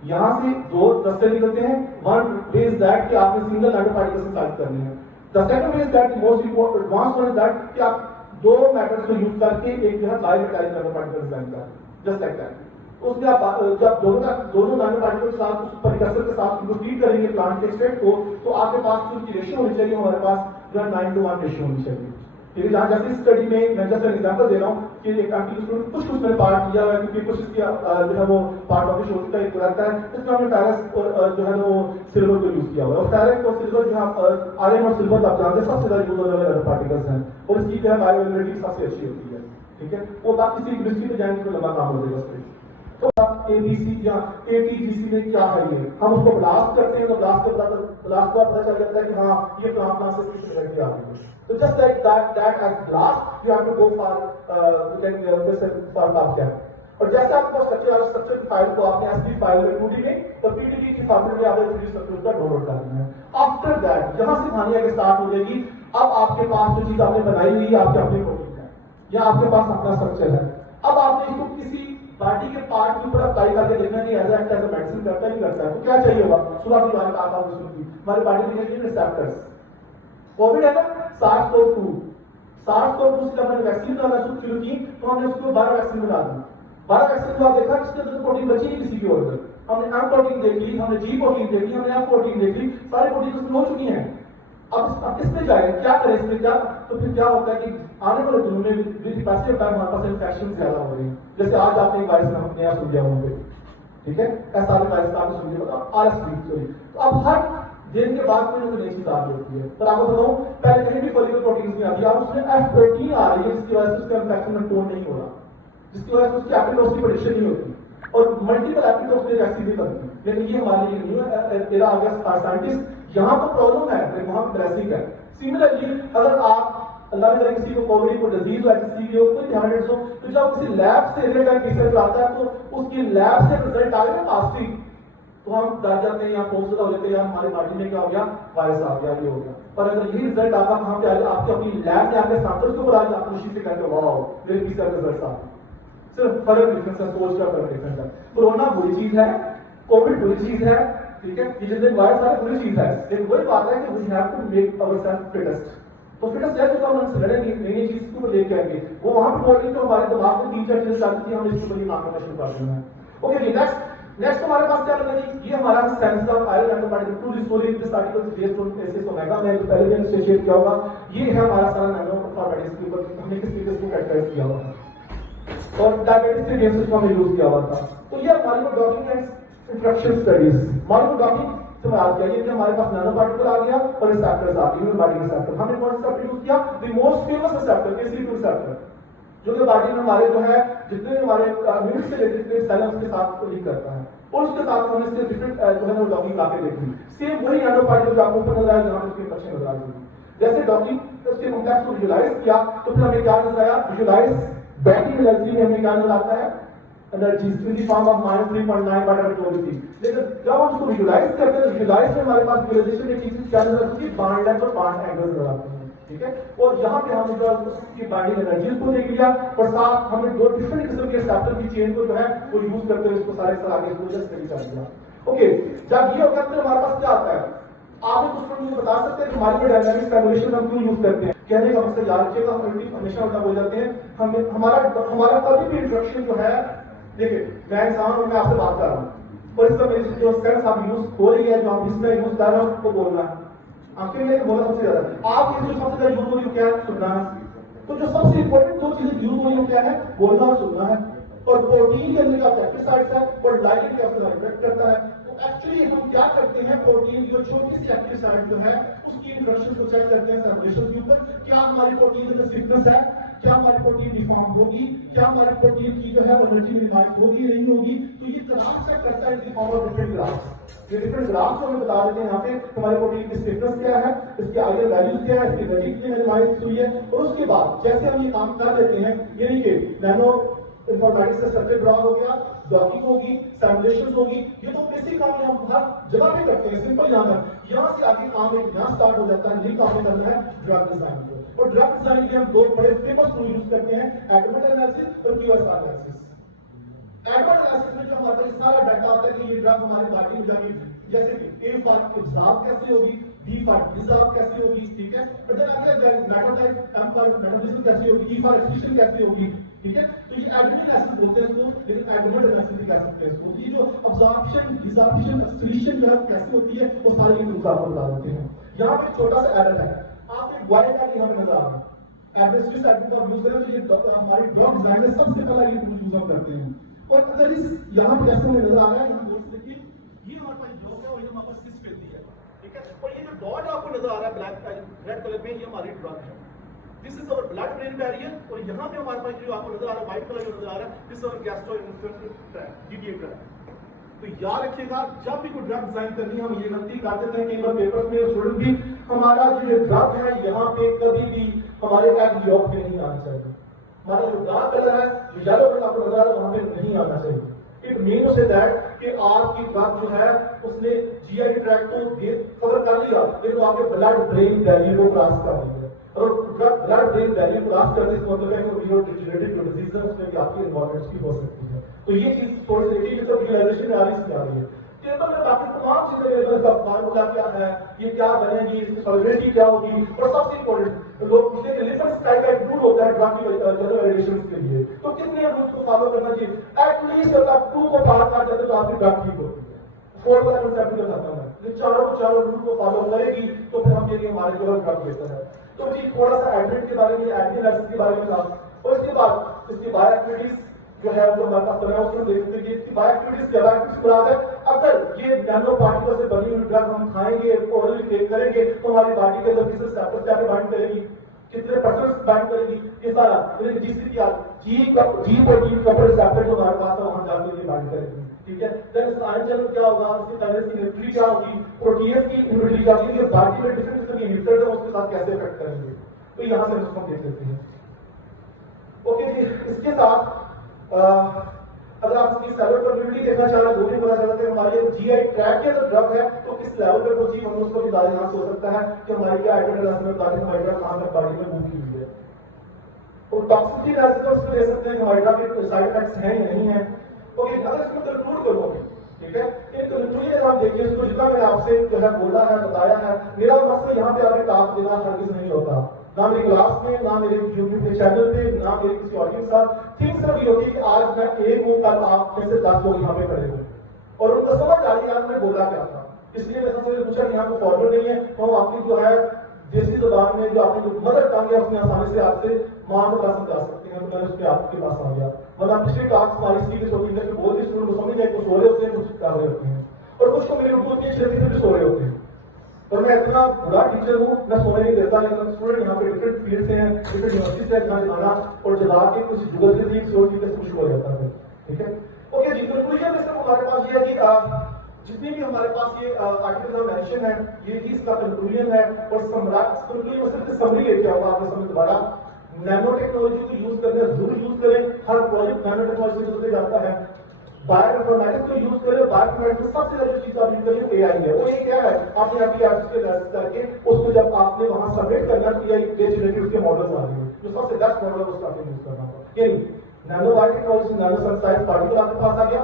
यहां से दो रास्ते निकलते हैं, वन वे इज दैट कि आपने सिंगल नैनो पार्टिकल्स सिंथेसाइज करने हैं, the second way is that most important advance one is that कि आप दो मेथड्स को यूज करके एक जो है bio metallic nano particle design कर, जस्ट लाइक दैट। उसमें आप जब दोनों नैनो पार्टिकल के साथ उस प्रीकर्सर के साथ उनको ट्रीट करेंगे प्लांट के एक्सट्रैक्ट को, तो आपके पास जो रेशियो होनी चाहिए, हमारे पास जो है 9:1 रेशियो होनी चाहिए। ठीक है, जहाँ जैसे स्टडी में मैं जैसे एग्जांपल दे रहा हूँ कि एक आंटी स्टूडेंट कुछ मैंने पार्ट किया है, क्योंकि कुछ इसकी जो है वो पार्ट ऑफ शो का एक रहता है, इसमें हमने फेरस और जो है वो सिल्वर को यूज किया हुआ है। और फेरस और सिल्वर जो है आयरन और सिल्वर आप जानते हैं सबसे ज्यादा यूज होने वाले पार्टिकल्स हैं, और इसकी जो है बायोअवेलेबिलिटी सबसे अच्छी होती है। ठीक है, वो बाकी किसी केमिस्ट्री में जाएंगे तो लंबा काम हो जाएगा उसमें। तो एबीसी या एटीजीसी में क्या है, ये हम उसको ब्लास्ट करते हैं, तो ब्लास्ट के ब्लास्ट का पता चल जाता है कि हाँ ये प्लांट से किस तरह की आ रही है। तो just like that as BLAST you have to go for path. और जैसे आपके पास स्ट्रक्चर की फाइल को आपने एसपी फाइल में 2D में और पीडीबी की फॉर्मेट में आपने 3D स्ट्रक्चर का डाउनलोड करना है। आफ्टर दैट यहां से कहानी आगे स्टार्ट हो जाएगी। अब आपके पास जो चीज आपने बनाई हुई है आपके अपने प्रोटीन है या आपके पास अपना स्ट्रक्चर है, अब आपने इसको किसी बॉडी के पार्ट के ऊपर अप्लाई करके देखना कि एज एक्ट एज मेडिसिन करता नहीं करता है, तो क्या चाहिए होगा, सुबह की बात आता हूं सुनती हमारी बॉडी में चाहिए रिसेप्टर्स। कोविड है ना, SARS-CoV-2 से जब हमने वैक्सीन बनाना शुरू की तो हमने उसको 12 वैक्सीन बना दी। 12 वैक्सीन के बाद देखा इसके अंदर प्रोटीन बची नहीं किसी की और, हमने एम प्रोटीन देख ली, हमने जी प्रोटीन देख ली, हमने एफ प्रोटीन देख ली, सारी प्रोटीन उसमें हो चुकी हैं। अब इसमें जाए क्या करें इसमें क्या, तो फिर क्या होता है कि आने वाले दिनों में विद पैसिव टाइम हमारे पास इन्फेक्शन ज्यादा हो रही है। जैसे आज आपने एक वायरस नाम नया सुन लिया होंगे, ठीक है, ऐसा वायरस आपने सुन लिया RSV सॉरी। तो अब हर दिन के बाद में नई चीज आ रही होती है, पर आपको बताऊं पहले कहीं भी फॉलिकल प्रोटीन नहीं आती, अब उसमें एफ प्रोटीन आ रही है जिसकी वजह से उसका इन्फेक्शन कंट्रोल नहीं हो रहा, जिसकी वजह से उसकी एपिटोप्स की प्रेडिक्शन नहीं होती और मल्टीपल एपिटोप्स में वैक्सीन भी बनती है। लेकिन ये हमारे लिए नहीं है, तेरा आ गया साइंटिस्ट, यहाँ तो प्रॉब्लम है लेकिन वहां पे ड्रेसिंग है। सिमिलरली अगर आप अल्लाह ने किसी को कोविड को डिजीज हो, किसी को कोई हेपेटाइटिस हो, तो जब किसी लैब से रिलेटेड रिसर्च आता है तो उसकी लैब से रिजल्ट आ गया पॉजिटिव, तो हम डर जाते हैं या फोकस हो जाते हैं यार हमारी बॉडी में क्या हो गया, वायरस आ गया, ये हो गया। पर अगर यही रिजल्ट आपका वहां पे आपके अपनी लैब में आपके सैंपल्स को बुला के आप खुशी से कहते हो वाओ मेरे पीसीआर रिजल्ट्स आ गए, सिर्फ फर्क डिफरेंस है, सोच का फर्क डिफरेंस है। कोरोना बुरी चीज है, कोविड बुरी चीज है, ठीक है, ये जितने वायरस आ बुरी चीज है, लेकिन वही बात है कि we have to make ourselves fittest. तो फिटेस्ट है जो हम लड़ेंगे, नई चीज को लेके आएंगे, वो वहां पे बोल रही तो हमारे दिमाग में 3-4 चीजें चलती थी, हम इसको बड़ी नाम करना शुरू कर देना है। ओके जी, नेक्स्ट हमारे पास क्या लगा जी, ये हमारा sense of iron and particle to restoring this article based on एसिस ओमेगा, मैं तो पहले भी इससे शेयर किया होगा। ये है हमारा सारा नैनो फॉर्मेटिक्स के ऊपर हमने किस तरीके से कैरेक्टराइज किया हुआ है और डायबिटीज के केसेस को हमने यूज किया हुआ था। तो ये हमारी docking and interaction studies molecular docking से बात किया कि हमारे पास नैनो पार्टिकल आ गया और रिसेप्टर्स आ गए, बॉडी रिसेप्टर। हमने कौन सा रिसेप्टर यूज किया, the most famous receptor KCD2 receptor, जो कि बॉडी में हमारे जो है जितने हमारे इम्यून से रिलेटेड सेल्स के साथ लिंक करता है, और उसके साथ हमने इसके डिफरेंट जो है वो डॉकिंग लाके देखी। सेम वही नैनो पार्टिकल जो आपको ऊपर नजर आया, जहां उसके इंस्ट्रक्शन नजर आ रही जैसे डॉकिंग उसके कॉन्टेक्स्ट को विजुलाइज किया, तो फिर हमें क्या नजर आया, विजुलाइज बैटरी एनर्जी में हमें क्या नजर आता है, energies in the form of -3.9 बटा थी। लेकिन जब हम उसको विजुलाइज करते हैं, विजुलाइज में हमारे पास विजुलाइजेशन में चीज क्या नजर आती है, बॉन्ड लेंथ और बॉन्ड एंगल नजर आते हैं, ठीक है। और यहाँ पे हमने जो उसकी बाइंडिंग एनर्जीज को देख लिया और साथ हमने दो डिफरेंट किस्म के रिसेप्टर की चेन को जो है वो यूज करते हुए इसको सारे सारे आगे प्रोसेस कर दिया। ओके, जब ये हो गया तो हमारे पास क्या आता है, आप एक उसको मुझे बता सकते हैं कि हमारे डायनामिक सिमुलेशन हम क्यों यूज करते हैं। कहने का मकसद याद रखिएगा, हम हमेशा उल्टा बोल जाते हैं। हमें हमारा कभी भी इंट्रोडक्शन जो है, देखिए मैं इंसान हूं, मैं आपसे बात कर रहा हूं और इस समय जो सेंस आप यूज हो रही है, जो आप इसमें यूज कर रहे हो वो बोलना है, आपके लिए बोलना सबसे ज्यादा। आप ये जो सबसे ज्यादा यूज हो रही है क्या है, सुनना है। तो जो सबसे इंपॉर्टेंट दो चीजें यूज हो रही है क्या है, बोलना और सुनना है। और प्रोटीन के अंदर का एक्टिव साइट्स है और लाइगेंड के अंदर इफेक्ट करता है। तो एक्चुअली हम क्या करते हैं, प्रोटीन जो छोटी सी एक्टिव साइट जो है उसकी इंट्रैक्शन को चेक करते हैं सिमुलेशन के ऊपर, क्या हमारी प्रोटीन के अंदर स्टिफनेस है, क्या हमारी प्रोटीन डिफॉर्म होगी, क्या हमारी प्रोटीन की जो है एनर्जी मिनिमाइज होगी नहीं होगी। तो ये ग्राफ चेक करता है in form of different graphs. ये डिफरेंट ग्राफ्स को हमें बता देते हैं यहाँ पे हमारी प्रोटीन की स्टिफनेस क्या है, इसकी आइडियल वैल्यूज क्या है, इसकी एनर्जी कितनी मिनिमाइज हुई है। और उसके बाद जैसे हम ये काम कर देते हैं, यानी कि नैनो इंफॉर्मेटिक्स से स्ट्रक्चर ड्रा हो गया, डॉकिंग होगी, सिमुलेशंस होगी, ये तो बेसिक काम हम हर जगह पे करते हैं, सिंपल यहाँ है। यहाँ से आगे काम एक यहाँ स्टार्ट हो जाता है, ये काम करना है ड्रग डिजाइन को। और ड्रग डिजाइन के हम दो बड़े फेमस टूल यूज करते हैं, एडवर्ड एनालिसिस और क्यूएसआर एनालिसिस। एडवर्ड एनालिसिस में जो हमारे पास सारा डाटा आता है कि ये ड्रग हमारी बॉडी में जाएगी, जैसे कि ए फॉर एब्जॉर्ब कैसे होगी, बी फॉर डिसॉल्व कैसे होगी, ठीक है। और देन आगे मेटाबॉलाइज, एम फॉर मेटाबॉलिज्म कैसे होगी, ई फॉर एक्सक्रीशन कैसे होगी, ठीक है। तो ये एडवर्ड एनालिसिस बोलते हैं इसको, लेकिन एडवर्ड एनालिसिस भी कह सकते हैं इसको। ये जो अब्जॉर्प्शन, डिसॉर्प्शन, एक्सक्रीशन जो है कैसे होती है वो सारी टूल्स आपको बता देते हैं। यहाँ पे छोटा सा एरर है, आप एक वायलेट का यहाँ पे नजर आ रहा है, एवरेज एडवर्ड को यूज करें तो ये हमारी ड्रग डिजाइन में सबसे पहला ये टूल यूज हम करते हैं। और अगर इस यहाँ पे जैसे नजर आ रहा है, यहाँ नोट्स देखिए, ये हमारे पास जो है वही हमारे पास किस पे दी है, ठीक है। और ये जो डॉट आपको नजर आ रहा है ब्लैक रेड कलर में, ये हमारी ड्रग है, this is our blood brain barrier. और यहाँ पे हमारे पास जो आपको नजर आ रहा है व्हाइट कलर में नजर आ रहा है, this is our gastrointestinal tract, GTA tract. तो याद रखिएगा, जब भी कोई ड्रग डिजाइन करनी है, हम ये गलती कर देते हैं कई बार पेपर्स में स्टूडेंट भी, हमारा जो ड्रग है यहाँ पे कभी भी हमारे एग यॉक पे नहीं आना चाहिए। हमारा जो डार्क कलर है, जो येलो कलर आपको नजर आ रहा है, वहां पे नहीं आना चाहिए। इट मीन्स से दैट कि आपकी ड्रग जो है उसने जीआई ट्रैक्ट को कवर कर लिया, लेकिन तो आपके ब्लड ब्रेन बैरियर को क्रॉस कर लिया। और ब्लड ब्रेन बैरियर क्रॉस करने से मतलब है कि न्यूरोडिजेनरेटिव डिजीज है, उसमें भी आपकी इन्वॉल्वमेंट भी हो सकती है। तो ये चीज थोड़ी सी देखिए, जैसे रियलाइजेशन में आ रही है। टेबल में बाकी तमाम चीजें इसका फार्मूला क्या है, ये क्या बनेगी, इसकी सॉलिबिलिटी क्या होगी, और सबसे इंपॉर्टेंट लोग पूछते हैं कि लिपिड टाइप का एक रूल होता है ड्रग की वैलिडेशंस के लिए, तो कितने रूल्स को फॉलो करना चाहिए। एटलीस्ट अगर आप 2 को पार कर जाते तो आपकी ड्रग ठीक होती है। 4 वाला कंसेप्ट जो खाता है, ये चारों रूल को फॉलो करेगी तो फिर हम ये हमारे जो ड्रग बेहतर है। तो जी थोड़ा सा एडमिट के बारे में, एडमिन के बारे में था। और इसके बाद इसकी बायो एक्टिविटीज जो है वो हमारे पास बना, उसमें देख सकते हैं इसकी बायो एक्टिविटीज क्या है। अगर ये नैनो पार्टिकल से बनी हुई ड्रग हम खाएंगे, ओरली टेक करेंगे, तो हमारी बॉडी के अंदर किस रिसेप्टर क्या बाइंड करेगी, कितने परसेंट बाइंड करेगी, ये सारा जी प्रोटीन का रिसेप्टर जो हमारे पास है वहां जाकर ये बाइंड करेगी, ठीक है। देन इसका आयन चैनल क्या होगा, उसकी काइनेटिक की इन्वेंटरी क्या होगी, प्रोटीन की इन्वेंटरी क्या होगी, ये बॉडी में डिफरेंट किस्म के इन्हिबिटर्स हैं उसके साथ कैसे इफेक्ट करेंगे। तो यहां से इसको देख लेते हैं। ओके जी, इसके साथ अगर आप इसकी सेलुलर परमिटिविटी देखना चाह रहे हैं, दूरी पता चलता है हमारी जीआई ट्रैक्ट के अंदर ड्रग है तो किस लेवल पे पहुंची, हम उसको भी यहां से हो सकता है कि हमारी क्या आइटम में हमारी ड्रग कहां तक बॉडी में मूव की हुई है। और टॉक्सिसिटी एनालिसिस उसमें दे सकते हैं कि हमारी ड्रग के साइड इफेक्ट्स हैं या नहीं है। ओके, अगर इसको कंक्लूड करोगे, ठीक है, इन कंक्लूजन आप देखिए, इसको जितना मैंने आपसे जो है बोला है, बताया है, मेरा मकसद यहाँ पे आपके टास्क देना हरगिज नहीं होता, ना मेरी क्लास में, ना मेरे यूट्यूब के चैनल पे, ना मेरे किसी ऑडियंस का। थिंग सिर्फ ये होती है कि आज मैं एक हूँ, कल आप में से 10 लोग यहाँ पे खड़े हुए और उनको समझ आ रही है आज मैं बोला क्या था। इसलिए मैं सबसे पूछा कि यहाँ को फॉर्मूला नहीं है, तो हम अपनी जो है देसी जबान में जो आपने जो मदर टंग है उसमें आसानी से आपसे मान क्लास में जा सकते हैं। तो मैंने उसके आपके पास आ गया, मतलब पिछली क्लास हमारी सीरीज होती है कि बोल के स्टूडेंट को समझ गए, कुछ सो रहे होते हैं, कुछ कर रहे होते हैं, और कुछ को मेरी उर्दू की क्षेत्र में भी सो रहे होते हैं। और मैं इतना बुरा टीचर हूँ, मैं सोने नहीं देता, लेकिन स्टूडेंट यहाँ पे डिफरेंट फील्ड से हैं, डिफरेंट यूनिवर्सिटी से जाना और जला के कुछ गूगल से भी सोच के कुछ हो जाता है, ठीक है। ओके जी, कंक्लूजन में सिर्फ हमारे पास ये है कि जितनी भी हमारे पास ये आर्टिकल्स ऑफ मेंशन है, ये ही इसका कंक्लूजन है। और कंक्लूजन में सिर्फ समरी लेके आऊंगा आपके सामने दोबारा। नैनो टेक्नोलॉजी को यूज करना जरूर यूज करें, हर प्रोजेक्ट नैनो टेक्नोलॉजी जो तुझे जाता है बायोइन्फॉर्मेटिक्स को यूज करें। बायोइन्फॉर्मेटिक्स में सबसे ज्यादा चीज आप यूज करिए एआई है। वो ये क्या है, आपने आपकी आर्टिफिशियल इंटेलिजेंस करके उसको जब आपने वहां सबमिट करना तो एआई बेस्ड जनरेटिव उसके मॉडल्स आ गए जो सबसे बेस्ट मॉडल है उसका आपने यूज करना होगा। यानी nano biotechnology, nano science particle आपके पास आ गया,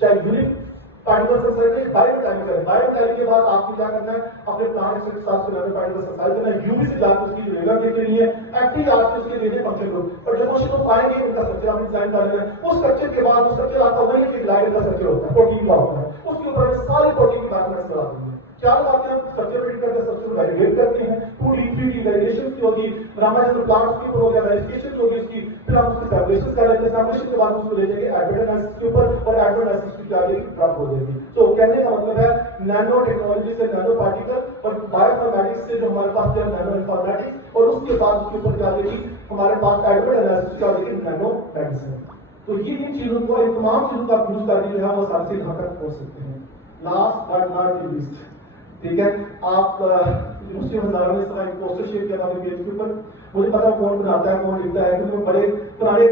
चाहे यूनिक पार्टिकल सेंसाइज में बायोमेटालिक है। बायोमेटालिक के बाद आपको क्या करना है, अपने प्लांट एक्सट्रैक्ट के साथ नैनो पार्टिकल सेंसाइज करना है, यूवी से जाकर उसकी रेगा के लिए एफटीआर से उसके लिए फंक्शन ग्रुप। और जब क्वेश्चन को पाएंगे उनका स्ट्रक्चर आपने डिजाइन कर लेना है। उस स्ट्रक्चर के बाद उस स्ट्रक्चर आपका वही है कि ग्लाइड का स्ट्रक्चर होता है, प्रोटीन का होता है, उसके ऊपर सारे प्रोटीन की मैथमेटिक्स करा देंगे। चार बातें हम स्ट्रक्चर प्रिडिक्ट करते हैं, स्ट्रक्चर वैलिडेट करते हैं, 2D 3D वैलिडेशन की होगी, रामायण प्लांट्स के ऊपर हो गया वैलिडेशन होगी उसकी, फिर हम उसकी सैंपलेशन कर लेते हैं, सैंपलेशन के बाद उसको ले जाएंगे एडवर्ड एनालिसिस के ऊपर और एडवर्ड एनालिसिस की क्या होगी प्राप्त हो जाएगी। तो कहने का मतलब है नैनो टेक्नोलॉजी से नैनो पार्टिकल और बायोइन्फॉर्मेटिक्स से जो हमारे पास है नैनो इन्फॉर्मेटिक्स और उसके बाद उसके ऊपर क्या होगी हमारे पास एडवर्ड एनालिसिस क्या होगी नैनो मेडिसिन। तो ये इन चीजों को, इन तमाम चीजों का यूज करके जो है वो आसानी से यहाँ तक पहुंच सकते हैं। लास्ट बट नॉट लीस्ट, ठीक है, आप यूनिवर्सिटी ऑफ हजारा में इसका एक पोस्टर शेयर किया था अपने पेज के ऊपर। मुझे पता कौन बनाता है कौन लिखता है क्योंकि मैं बड़े पुराने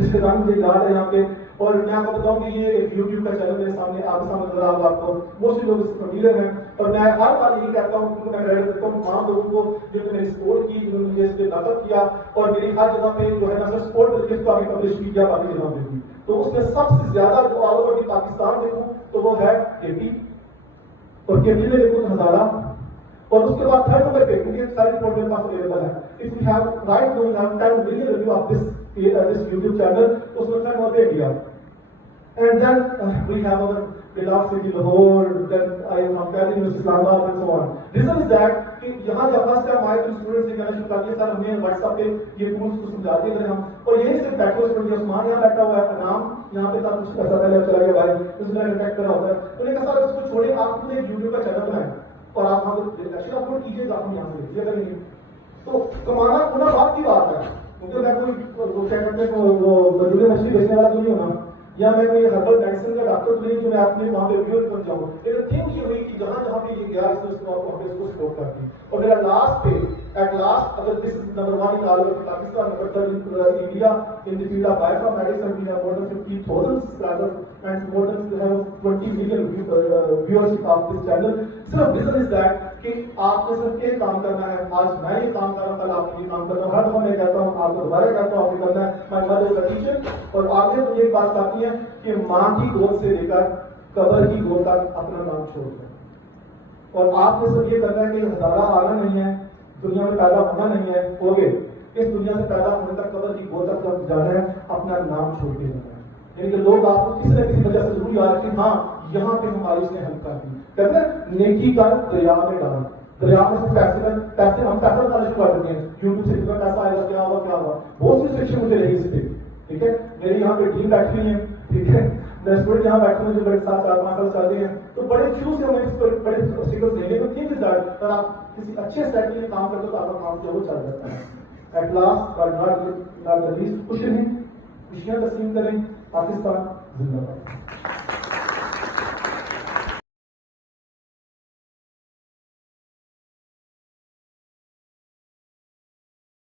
रिश्तेदार मुझे याद है यहाँ पे। और मैं आपको बताऊं कि ये एक यूट्यूब का चैनल मेरे सामने आपके सामने नजर आ रहा आपको, मोस्टली लोग इससे फैमिलियर हैं। और मैं हर बार यही कहता हूँ क्योंकि मैं रेड करता हूँ तमाम लोगों को जिन्होंने मेरी सपोर्ट की, जिन्होंने मुझे इससे नकद किया और मेरी हर जगह पे जो है ना सिर्फ सपोर्ट करके इसको आगे पब्लिश की या बाकी जगह पे भी। तो उसमें सबसे ज्यादा जो ऑल ओवर पाकिस्तान देखूं तो वो है केपी, और केपी में देखूं तो हजारा, और उसके बाद थर्ड नंबर पे क्योंकि सारे रिपोर्ट मेरे पास अवेलेबल है। If you have right now you have 10 million review of this YouTube channel, उसमें थर्ड नंबर पे India. And then we have our beloved city Lahore, then I am comparing with Islamabad and so on. Reason is that कि यहाँ जब first time आए तो students ने कहना शुरू कर दिया सर हमने व्हाट्सएप पे ये टूल्स को समझा दिए थे हम, और यही से बैठे स्टूडेंट उस्मान यहाँ बैठा हुआ है, नाम यहाँ पे था कुछ ऐसा पहले चला गया भाई, उसने कनेक्ट करा होता है। तो उन्होंने कहा सर इसको छोड़िए, आप खुद एक यूट्यूब का चैनल बनाएं और आप वहाँ पे लेक्चर अपलोड कीजिए, आप हम यहाँ से लीजिए करेंगे। तो कमाना होना बात की बात है, क्योंकि मैं कोई क्या कहते हैं वो मजदूरी मछली बेचने वाला तो नहीं होना, या मैं कोई हर्बल मेडिसिन का डॉक्टर तो नहीं जो मैं अपने वहाँ पे रिव्यू कर जाऊँ। लेकिन थिंक ये हुई कि जहाँ जहाँ पे ये गया इसने उसको वहाँ पे इसको सपोर्ट कर दी। और मेरा लास्ट पे एट लास्ट अगर this number 1 in all over Pakistan, number 3 in India in the field of bioinformatics and we have more than 50,000 subscribers and more than 20 million viewership of this channel. सिर्फ reason is that कि आपको सिर्फ एक काम करना है। आज मैं ये काम कर रहा हूँ, कल आपको ये काम करना है, हर दफा मैं कहता हूँ आपको दोबारा कहता हूँ आपको करना है। My mother is a teacher, और आगे तो ये बात आती है कि माँ की गोद से लेकर कब्र की गोद तक अपना नाम छोड़ दें। और आपने सिर्फ ये करना है कि हजारा आना नहीं है, दुनिया में पैदा होना नहीं है, हो गए इस दुनिया से पैदा होने तक कब्र की गोद तक जब जाना है अपना नाम छोड़ के जाना है। यानी कि लोग आपको किसी न किसी वजह से जरूर याद रखें, हाँ यहाँ पे हमारी उसने हेल्प कर दी। कहते हैं नेकी कर दरिया में डाल, दरिया में से पैसे हम पैसा डालना शुरू कर देते हैं, यूट्यूब से कितना पैसा आएगा, क्या हुआ क्या हुआ, बहुत सी शिक्षा मुझे रही इस पे। ठीक है, मेरी यहाँ पे टीम बैठी हुई है, ठीक है, मैं स्टूडेंट यहाँ बैठे हुए जो मेरे साथ 4-5 साल चल रहे हैं, तो बड़े शुरू से हमें इस पर बड़े ऑब्स्टिकल्स देने को थिंक इज दैट अगर आप किसी अच्छे सेट के लिए काम करते हो तो आपका काम जो वो चल जाता है। At last but not the least खुश रहें, खुशियां तस्लीम करें, पाकिस्तान जिंदाबाद।